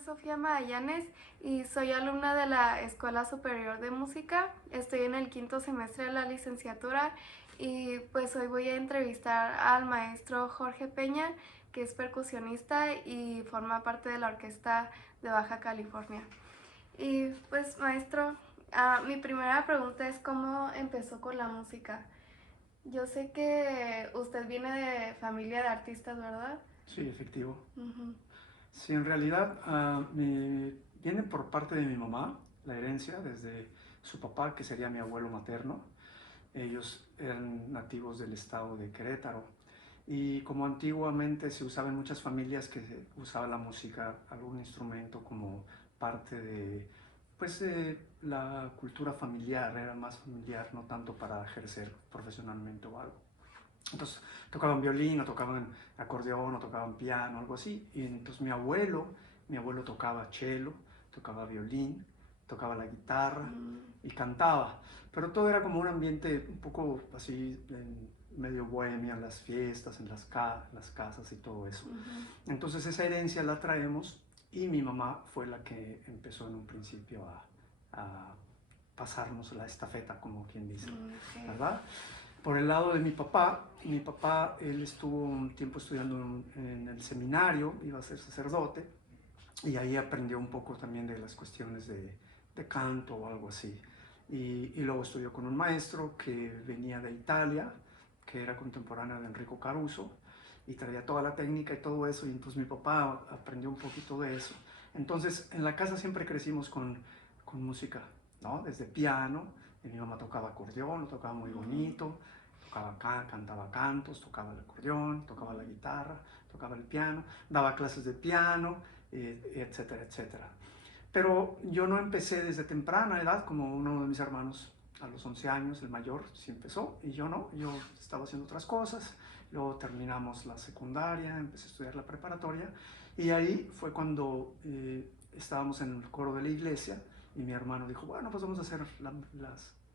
nombre es Sofía Magallanes y soy alumna de la Escuela Superior de Música. Estoy en el quinto semestre de la licenciatura y pues hoy voy a entrevistar al maestro Jorge Peña, que es percusionista y forma parte de la Orquesta de Baja California. Y pues maestro, mi primera pregunta es ¿cómo empezó con la música? Yo sé que usted viene de familia de artistas, ¿verdad? Sí, efectivo. Ujú. Sí, en realidad viene por parte de mi mamá la herencia, desde su papá, que sería mi abuelo materno. Ellos eran nativos del estado de Querétaro. Y como antiguamente se usaba en muchas familias que se usaba la música, algún instrumento como parte de, pues, la cultura familiar, era más familiar, no tanto para ejercer profesionalmente o algo. Entonces tocaban violín, o tocaban acordeón, o tocaban piano, algo así. Y entonces mi abuelo tocaba cello, tocaba violín, tocaba la guitarra Mm. y cantaba. Pero todo era como un ambiente un poco así, medio bohemia, en las fiestas, en las casas y todo eso. Ujú. Entonces esa herencia la traemos y mi mamá fue la que empezó en un principio a pasarnos la estafeta, como quien dice, Ok. ¿verdad? Por el lado de mi papá, él estuvo un tiempo estudiando en el seminario, iba a ser sacerdote, y ahí aprendió un poco también de las cuestiones de canto o algo así. Y luego estudió con un maestro que venía de Italia, que era contemporáneo de Enrico Caruso, y traía toda la técnica y todo eso, y entonces mi papá aprendió un poquito de eso. Entonces en la casa siempre crecimos con música, ¿no? Desde piano, y mi mamá tocaba acordeón, lo tocaba muy Mm. bonito, cantaba cantos, tocaba el acordeón, tocaba la guitarra, tocaba el piano, daba clases de piano, etcétera, etcétera. Pero yo no empecé desde temprana edad, como uno de mis hermanos a los 11 años, el mayor, sí empezó, y yo no, yo estaba haciendo otras cosas. Luego terminamos la secundaria, empecé a estudiar la preparatoria, y ahí fue cuando estábamos en el coro de la iglesia, y mi hermano dijo, bueno, pues vamos a hacer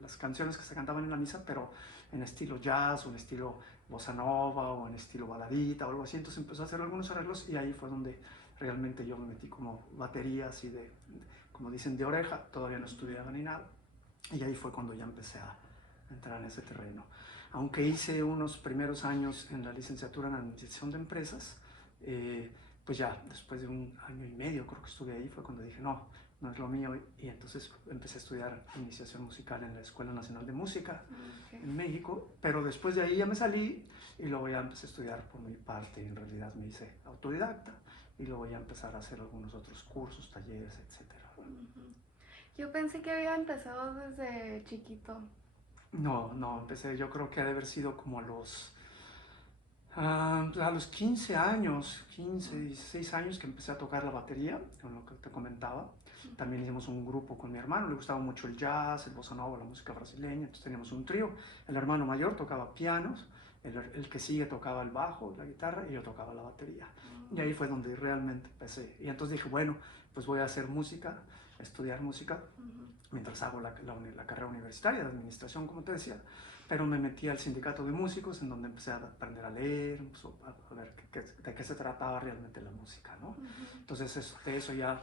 las canciones que se cantaban en la misa, pero en estilo jazz, o en estilo bossa nova, o en estilo baladita, o algo así. Entonces empezó a hacer algunos arreglos, y ahí fue donde realmente yo me metí como batería, así como dicen, de oreja, todavía no estudiaba ni nada, y ahí fue cuando ya empecé a entrar en ese terreno. Aunque hice unos primeros años en la licenciatura en Administración de Empresas, eh, pues ya después de un año y medio creo que estuve ahí, fue cuando dije, no, no es lo mío, y entonces empecé a estudiar iniciación musical en la Escuela Nacional de Música Ok. en México, pero después de ahí ya me salí y luego ya empecé a estudiar por mi parte, en realidad me hice autodidacta, y luego ya empezar a hacer algunos otros cursos, talleres, etcétera. Ujú. Yo pensé que había empezado desde chiquito. No, no, empecé, yo creo que ha de haber sido como a los 15 años, 15, Mm. 16 años que empecé a tocar la batería, con lo que te comentaba. También hicimos un grupo con mi hermano, le gustaba mucho el jazz, el bossa nova, la música brasileña, entonces teníamos un trío. El hermano mayor tocaba pianos, el que sigue tocaba el bajo, la guitarra, y yo tocaba la batería. Y ahí fue donde realmente empecé. Y entonces dije, bueno, pues voy a hacer música, estudiar música, Ujú. mientras hago la carrera universitaria de administración, como te decía. Pero me metí al sindicato de músicos, en donde empecé a aprender a leer, pues, a ver de qué se trataba realmente la música, ¿no? Ujú. Entonces de eso ya,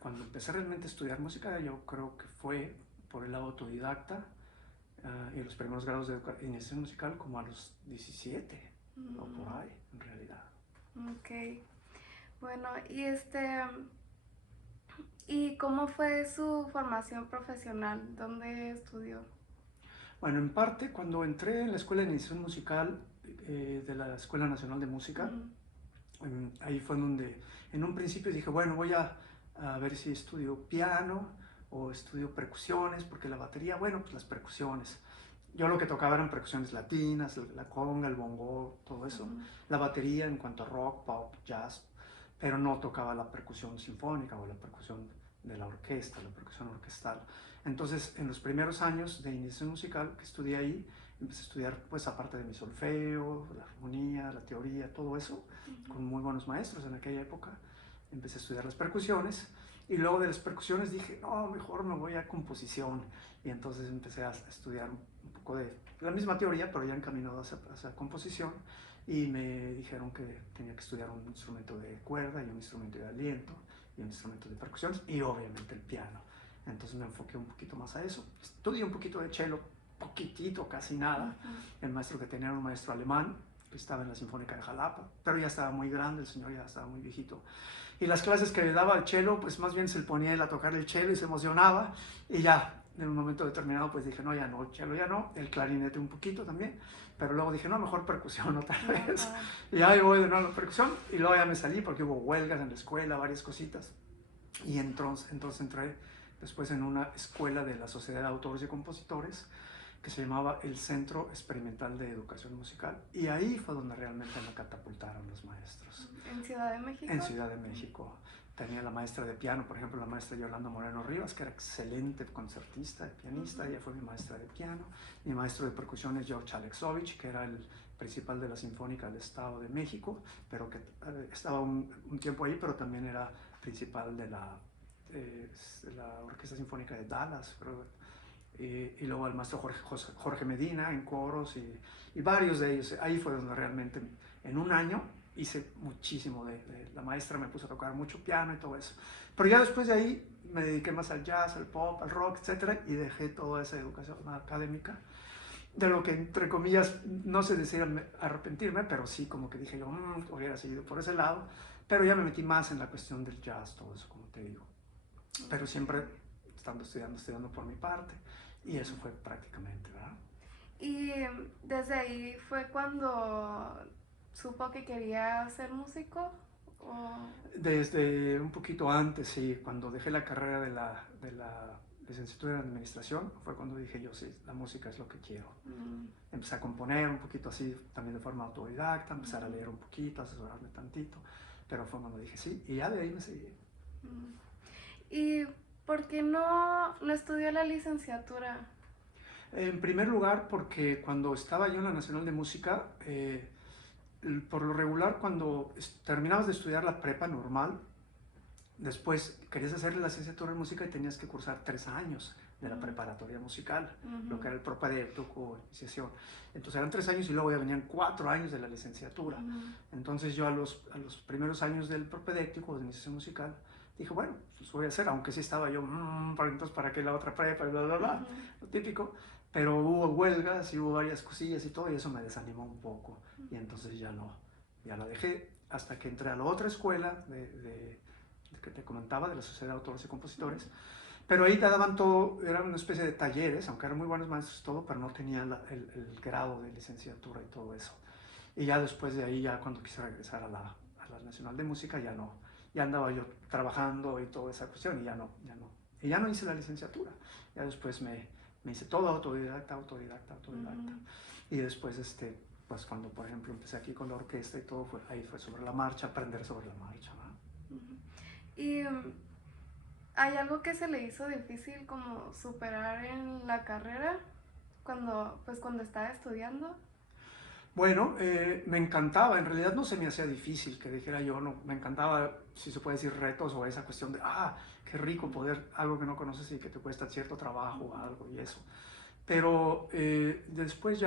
cuando empecé realmente a estudiar música, yo creo que fue por el lado autodidacta, y los primeros grados de iniciación musical como a los 17 o por Mm. ahí, en realidad. Ok. Bueno, ¿y cómo fue su formación profesional? ¿Dónde estudió? Bueno, en parte, cuando entré en la Escuela de Iniciación Musical de la Escuela Nacional de Música, Ujú. ahí fue donde en un principio dije, bueno, voy a ver si estudio piano o estudio percusiones, porque la batería, bueno, pues las percusiones. Yo lo que tocaba eran percusiones latinas, la conga, el bongo, todo eso. Ujú. La batería en cuanto a rock, pop, jazz, pero no tocaba la percusión sinfónica o la percusión de la orquesta, la percusión orquestal. Entonces, en los primeros años de iniciación musical que estudié ahí, empecé a estudiar, pues, aparte de mi solfeo, la armonía, la teoría, todo eso, Ujú. con muy buenos maestros en aquella época. Empecé a estudiar las percusiones, y luego de las percusiones dije, no, mejor me voy a composición. Y entonces empecé a estudiar un poco de la misma teoría, pero ya encaminado hacia composición. Y me dijeron que tenía que estudiar un instrumento de cuerda y un instrumento de aliento. instrumentos de percusión y obviamente el piano. Entonces me enfoqué un poquito más a eso. Estudié un poquito de cello, poquitito, casi nada. El maestro que tenía era un maestro alemán, que estaba en la Sinfónica de Jalapa, pero ya estaba muy grande, el señor ya estaba muy viejito. Y las clases que le daba al cello, pues más bien se ponía él a tocar el cello y se emocionaba, y ya, en un momento determinado, pues dije, no, ya no, el cello ya no, el clarinete un poquito también, pero luego dije, no, mejor percusión otra vez. Y ahí voy de nuevo a la percusión, y luego ya me salí porque hubo huelgas en la escuela, varias cositas, y entonces entré después en una escuela de la Sociedad de Autores y Compositores, que se llamaba el Centro Experimental de Educación Musical, y ahí fue donde realmente me catapultaron los maestros. ¿En Ciudad de México? En Ciudad de México. Tenía la maestra de piano, por ejemplo, la maestra Yolanda Moreno Rivas, que era excelente concertista, pianista, ella fue mi maestra de piano. Mi maestro de percusión es George Alexovich, que era el principal de la Sinfónica del Estado de México, pero que estaba un tiempo ahí, pero también era principal de la Orquesta Sinfónica de Dallas, y luego el maestro Jorge Medina en coros y varios de ellos. Ahí fue donde realmente en un año hice muchísimo la maestra me puso a tocar mucho piano y todo eso. Pero ya después de ahí me dediqué más al jazz, al pop, al rock, etcétera, y dejé toda esa educación académica, de lo que entre comillas no sé decir arrepentirme, pero sí como que dije yo, hubiera seguido por ese lado, pero ya me metí más en la cuestión del jazz, todo eso, como te digo. Pero siempre estudiando por mi parte, y eso fue prácticamente, ¿verdad? Y desde ahí fue cuando supo que quería ser músico. ¿O? Desde un poquito antes, sí, cuando dejé la carrera de la licenciatura en administración, fue cuando dije yo, sí, la música es lo que quiero. Empecé a componer un poquito así, también de forma autodidacta, empezar a leer un poquito, asesorarme tantito, pero fue cuando dije sí, y ya de ahí me seguí. ¿Y por qué no estudió la licenciatura? En primer lugar, porque cuando estaba yo en la Nacional de Música, por lo regular, cuando terminabas de estudiar la prepa normal, después querías hacer la licenciatura en música y tenías que cursar 3 años de la preparatoria musical, lo que era el propedéutico o iniciación. Entonces eran 3 años y luego ya venían 4 años de la licenciatura. Entonces yo a los primeros años del propedéutico o de iniciación musical dije, bueno, pues voy a hacer, aunque sí estaba yo, entonces para qué la otra prepa y bla, bla, bla, lo típico. Pero hubo huelgas y hubo varias cosillas y todo, y eso me desanimó un poco. Y entonces ya la dejé hasta que entré a la otra escuela que te comentaba, de la Sociedad de Autores y Compositores. Pero ahí te daban todo, eran una especie de talleres, aunque eran muy buenos maestros todo, pero no tenían el grado de licenciatura y todo eso. Y ya después de ahí, ya cuando quise regresar a la Nacional de Música, ya andaba yo trabajando y toda esa cuestión, y ya no hice la licenciatura. Ya después me hice todo autodidacta. Y después, pues cuando, por ejemplo, empecé aquí con la orquesta y todo, ahí fue sobre la marcha, aprender sobre la marcha, ¿no? ¿Y hay algo que se le hizo difícil como superar en la carrera cuando estaba estudiando? Bueno, me encantaba, en realidad no se me hacía difícil, que dijera yo, no, me encantaba, si se puede decir, retos o esa cuestión de, qué rico poder, algo que no conoces y que te cuesta cierto trabajo o algo y eso. Pero después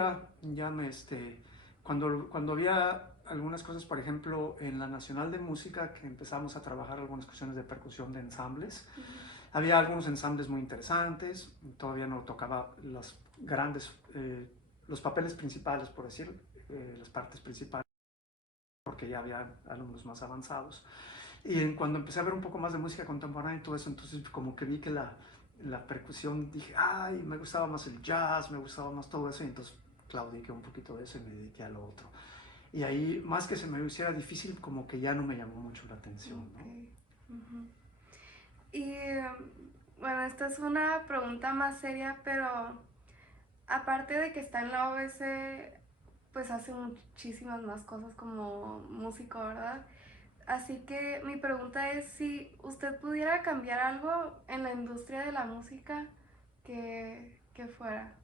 cuando había algunas cosas, por ejemplo, en la Nacional de Música, que empezamos a trabajar algunas cuestiones de percusión de ensambles, había algunos ensambles muy interesantes, todavía no tocaba los grandes, los papeles principales, por decir, las partes principales, porque ya había alumnos más avanzados. Y cuando empecé a ver un poco más de música contemporánea y todo eso, entonces como que vi que la percusión, dije, me gustaba más el jazz, me gustaba más todo eso, y entonces claudiqué un poquito de eso y me dediqué a lo otro. Y ahí, más que se me hiciera difícil, como que ya no me llamó mucho la atención, ¿no? Y bueno, esta es una pregunta más seria, pero aparte de que está en la OBC, pues hace muchísimas más cosas como músico, ¿verdad? Así que mi pregunta es si usted pudiera cambiar algo en la industria de la música, que fuera.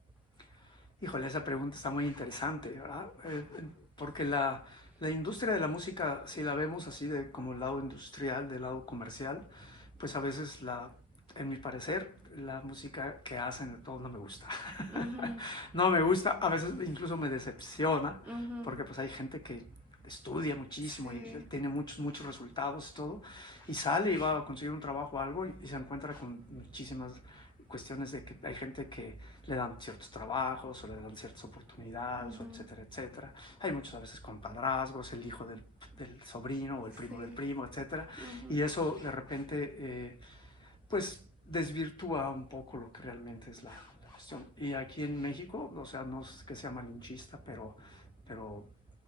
Híjole, esa pregunta está muy interesante, ¿verdad? Porque la industria de la música, si la vemos así como el lado industrial, del lado comercial, pues a veces, en mi parecer, la música que hacen todos no me gusta. No me gusta, a veces incluso me decepciona, porque pues hay gente que estudia muchísimo y Sí. tiene muchos resultados y todo, y sale y va a conseguir un trabajo o algo y se encuentra con muchísimas cuestiones de que hay gente que le dan ciertos trabajos o le dan ciertas oportunidades, o Ujú. etcétera, etcétera. Hay muchas veces compadrazgos, el hijo del sobrino o el primo del Sí. primo, etcétera. Ujú. Y eso de repente, pues, desvirtúa un poco lo que realmente es la cuestión. Y aquí en México, o sea, no es que sea malinchista, pero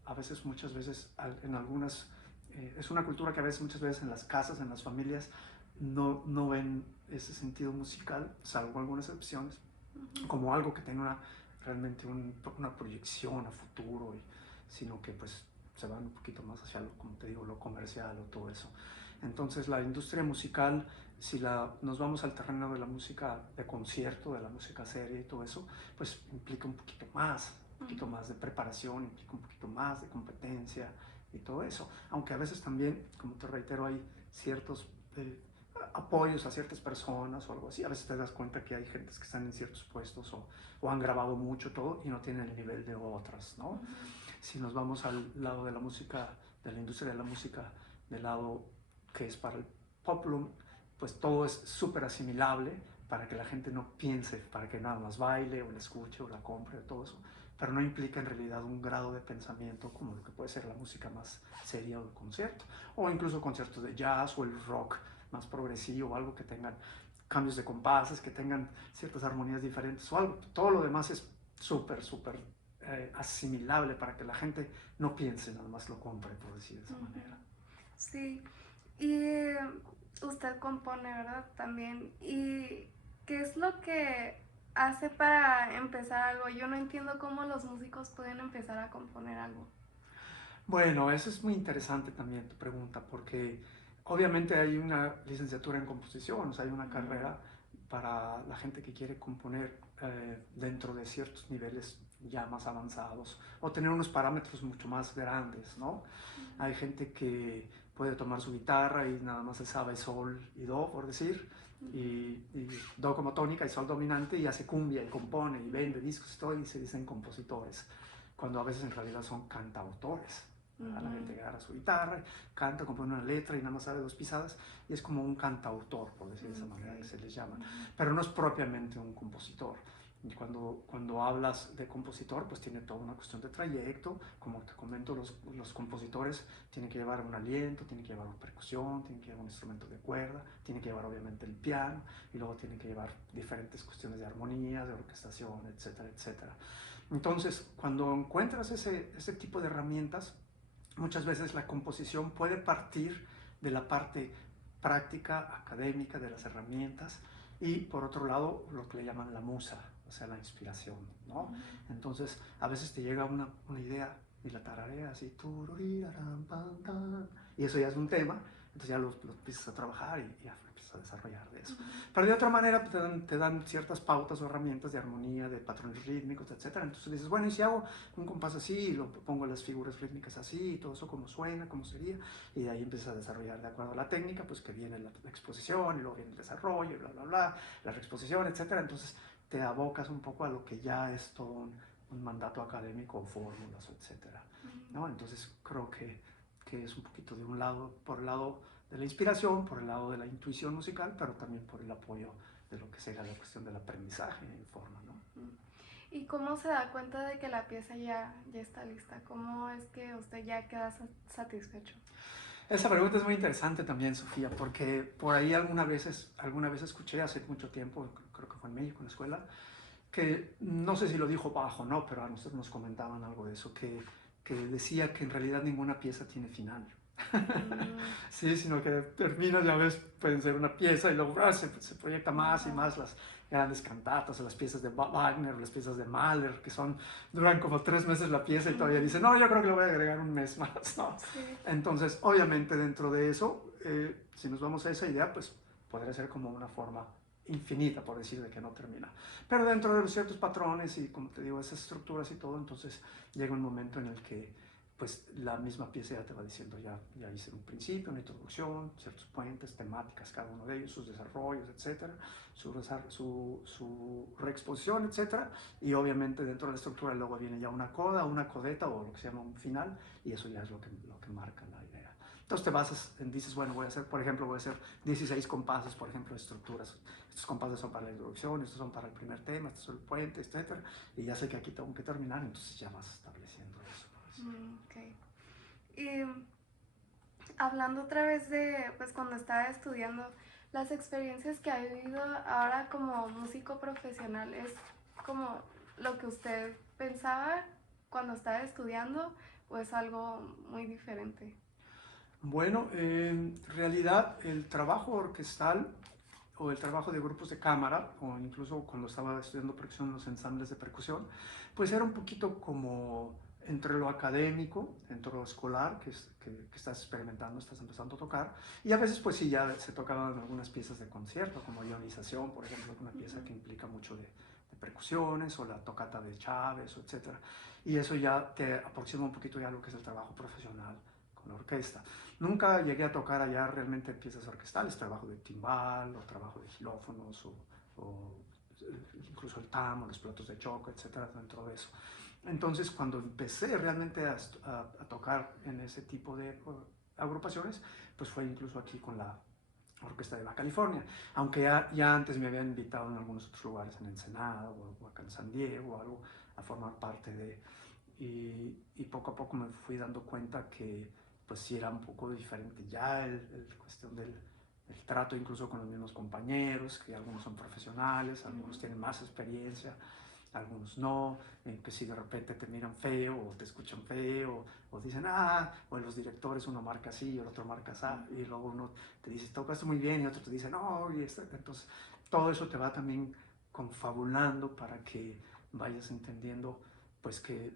a veces, muchas veces, en algunas, es una cultura que a veces, muchas veces en las casas, en las familias, no ven ese sentido musical, salvo algunas excepciones, Ujú. como algo que tenga realmente una proyección a futuro, sino que pues se van un poquito más hacia lo, como te digo, lo comercial o todo eso. Entonces la industria musical, si nos vamos al terreno de la música de concierto, de la música seria y todo eso, pues implica un poquito Ujú. más de preparación, implica un poquito más de competencia y todo eso. Aunque a veces también, como te reitero, hay ciertos apoyos a ciertas personas o algo así. A veces te das cuenta que hay gentes que están en ciertos puestos o han grabado mucho todo y no tienen el nivel de otras, ¿no? Ujú. Si nos vamos al lado de la música, de la industria de la música, del lado que es para el popular, pues todo es súper asimilable para que la gente no piense, para que nada más baile o la escuche o la compre o todo eso, pero no implica en realidad un grado de pensamiento como lo que puede ser la música más seria o el concierto, o incluso conciertos de jazz o el rock más progresivo, algo que tengan cambios de compases, que tengan ciertas armonías diferentes o algo. Todo lo demás es súper asimilable para que la gente no piense, nada más lo compre, por decir de esa Ujú. manera. Sí. Y usted compone, ¿verdad? También. ¿Y qué es lo que hace para empezar algo? Yo no entiendo cómo los músicos pueden empezar a componer algo. Bueno, eso es muy interesante también tu pregunta, porque obviamente hay una licenciatura en composición, o sea, hay una Ujú. carrera para la gente que quiere componer dentro de ciertos niveles ya más avanzados o tener unos parámetros mucho más grandes, ¿no? Ujú. Hay gente que puede tomar su guitarra y nada más se sabe sol y do, por decir, Ujú. y do como tónica y sol dominante y hace cumbia y compone y Ujú. vende discos y todo y se dicen compositores, cuando a veces en realidad son cantautores. ¿Verdad? La gente Ujú. que agarra su guitarra, canta, compone una letra y nada más sabe dos pisadas y es como un cantautor, por decir de esa Ok. manera que se les llama, Ujú. pero no es propiamente un compositor. Y cuando hablas de compositor, pues tiene toda una cuestión de trayecto. Como te comento, los compositores tienen que llevar un aliento, tienen que llevar una percusión, tienen que llevar un instrumento de cuerda, tienen que llevar obviamente el piano y luego tienen que llevar diferentes cuestiones de armonía, de orquestación, etcétera, etcétera. Entonces, cuando encuentras ese tipo de herramientas, muchas veces la composición puede partir de la parte práctica, académica, de las herramientas, y por otro lado, lo que le llaman la musa, o sea, la inspiración, ¿no? Ujú. Entonces, a veces te llega una idea y la tarareas y y eso ya es un tema, entonces ya lo empiezas a trabajar y ya empiezas a desarrollar de eso. Ujú. Pero de otra manera pues, te dan ciertas pautas o herramientas de armonía, de patrones rítmicos, etcétera. Entonces dices, bueno, y si hago un compás así, y lo pongo las figuras rítmicas así, y todo eso cómo suena, cómo sería, y de ahí empiezas a desarrollar de acuerdo a la técnica, pues que viene la exposición, y luego viene el desarrollo, y bla, la reexposición, etcétera. Entonces te abocas un poco a lo que ya es todo un mandato académico, o fórmulas, etcétera, ¿no? Entonces creo que es un poquito de un lado, por el lado de la inspiración, por el lado de la intuición musical, pero también por el apoyo de lo que sería la cuestión del aprendizaje en forma, ¿no? Ujú. ¿Y cómo se da cuenta de que la pieza ya está lista? ¿Cómo es que usted ya queda satisfecho? Esa pregunta es muy interesante también, Sofía, porque por ahí alguna vez escuché hace mucho tiempo, creo que fue en México, en la escuela, que no sé si lo dijo bajo, no, pero a nosotros nos comentaban algo de eso, que decía que en realidad ninguna pieza tiene final. Mm. Sí, sino que termina, ya ves, pueden ser una pieza y luego se proyecta más y Ajá. más las grandes cantatas o las piezas de Wagner, las piezas de Mahler, que duran como 3 meses la pieza y todavía dice, Ujú. no, yo creo que le voy a agregar un mes más, ¿no? Sí. Entonces, obviamente dentro de eso, si nos vamos a esa idea, pues podría ser como una forma infinita, por decir, de que no termina. Pero dentro de los ciertos patrones y, como te digo, esas estructuras y todo, entonces llega un momento en el que pues la misma pieza ya te va diciendo, ya hice un principio, una introducción, ciertos puentes, temáticas, cada uno de ellos, sus desarrollos, etcétera, su reexposición, etcétera, y obviamente dentro de la estructura luego viene ya una coda, una codeta o lo que se llama un final, y eso ya es lo que marca la idea. Entonces te basas, dices, bueno, voy a hacer, por ejemplo, voy a hacer 16 compases, por ejemplo, de estructuras. Estos compases son para la introducción, estos son para el primer tema, estos son el puente, etcétera, y ya sé que aquí tengo que terminar, entonces ya vas estableciendo eso. Ok. Y hablando otra vez de, pues cuando estaba estudiando, las experiencias que ha vivido ahora como músico profesional, ¿es como lo que usted pensaba cuando estaba estudiando o es algo muy diferente? Bueno, en realidad el trabajo orquestal o el trabajo de grupos de cámara, o incluso cuando estaba estudiando percusión en los ensambles de percusión, pues era un poquito como entre lo académico, entre lo escolar, que estás experimentando, estás empezando a tocar, y a veces pues sí, ya se tocaban algunas piezas de concierto, como ionización, por ejemplo, una pieza que implica mucho de percusiones, o la tocata de Chávez, etcétera, y eso ya te aproxima un poquito ya a lo que es el trabajo profesional con la orquesta. Nunca llegué a tocar allá realmente piezas orquestales, trabajo de timbal, o trabajo de xilófonos, o incluso el tam, o los platos de choco, etcétera, dentro de eso. Entonces, cuando empecé realmente a tocar en ese tipo de agrupaciones, pues fue incluso aquí con la Orquesta de Baja California, aunque ya antes me habían invitado en algunos otros lugares, en Ensenada o acá en San Diego o algo, a formar parte de, y poco a poco me fui dando cuenta que pues sí era un poco diferente ya el cuestión del trato incluso con los mismos compañeros, que algunos son profesionales, algunos tienen más experiencia, algunos no, que si de repente te miran feo o te escuchan feo o dicen, o los directores uno marca así y el otro marca así, y luego uno te dice, tocaste muy bien y otro te dice, no, entonces todo eso te va también confabulando para que vayas entendiendo pues que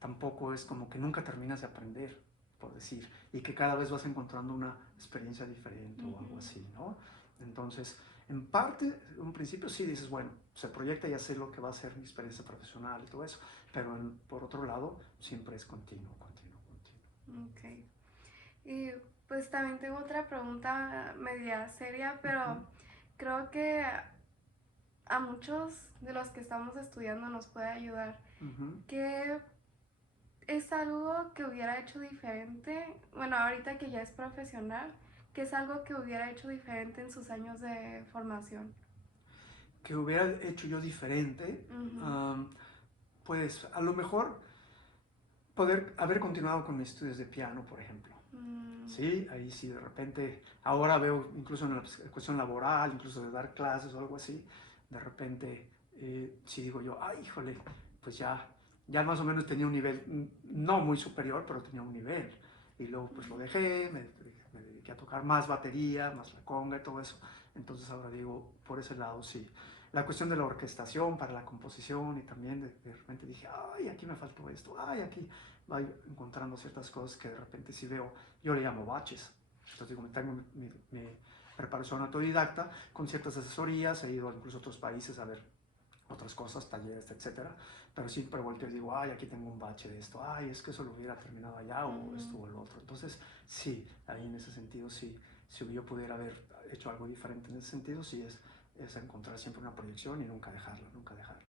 tampoco es como que nunca terminas de aprender, por decir, y que cada vez vas encontrando una experiencia diferente o algo así, ¿no? Entonces, en parte, en un principio sí dices, bueno, se proyecta y ya sé lo que va a ser mi experiencia profesional y todo eso, pero por otro lado, siempre es continuo, continuo, continuo. Ok. Y pues también tengo otra pregunta media seria, pero creo que a muchos de los que estamos estudiando nos puede ayudar. ¿Qué es algo que hubiera hecho diferente? Bueno, ahorita que ya es profesional, ¿qué es algo que hubiera hecho diferente en sus años de formación? Que hubiera hecho yo diferente, Ujú. pues a lo mejor poder haber continuado con mis estudios de piano, por ejemplo. Mm, Sí, ahí sí, de repente, ahora veo incluso en la cuestión laboral, incluso de dar clases o algo así, de repente, sí digo yo, ay, híjole, pues ya más o menos tenía un nivel, no muy superior, pero tenía un nivel. Y luego pues lo dejé, me dediqué a tocar más batería, más la conga y todo eso. Entonces ahora digo, por ese lado sí. La cuestión de la orquestación para la composición y también de repente dije, ay, aquí me faltó esto, ay, aquí va encontrando ciertas cosas que de repente sí veo, yo le llamo baches. Entonces digo, tengo mi preparación autodidacta con ciertas asesorías, he ido incluso a otros países a ver otras cosas, talleres, etcétera, pero siempre volteo y digo, ay, aquí tengo un bache de esto, ay, es que eso lo hubiera terminado allá o esto ujú. o el otro. Entonces, sí, ahí en ese sentido, sí, si yo pudiera haber hecho algo diferente en ese sentido, sí es encontrar siempre una proyección y nunca dejarla, nunca dejarla.